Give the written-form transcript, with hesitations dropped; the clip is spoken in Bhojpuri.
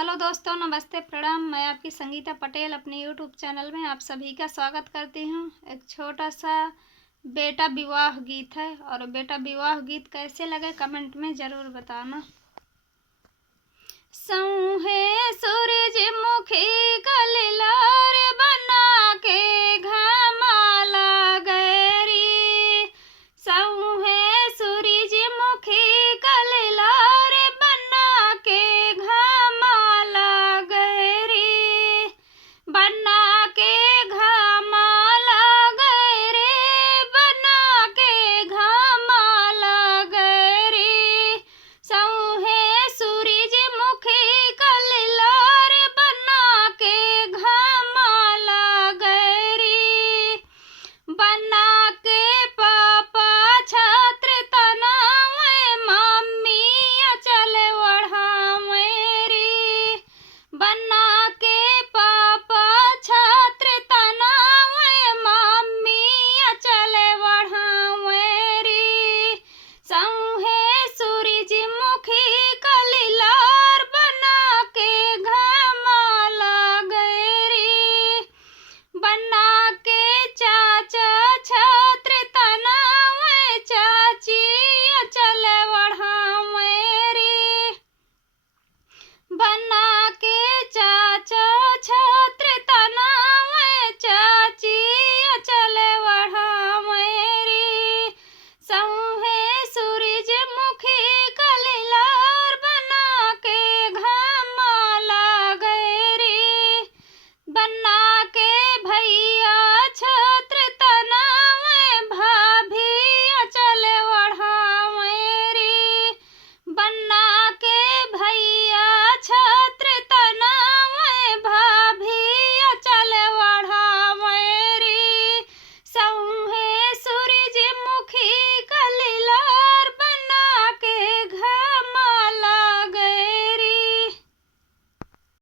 हेलो दोस्तों, नमस्ते, प्रणाम। मैं आपकी संगीता पटेल अपने यूट्यूब चैनल में आप सभी का स्वागत करती हूँ। एक छोटा सा बेटा विवाह गीत है और बेटा विवाह गीत कैसे लगे कमेंट में ज़रूर बताना।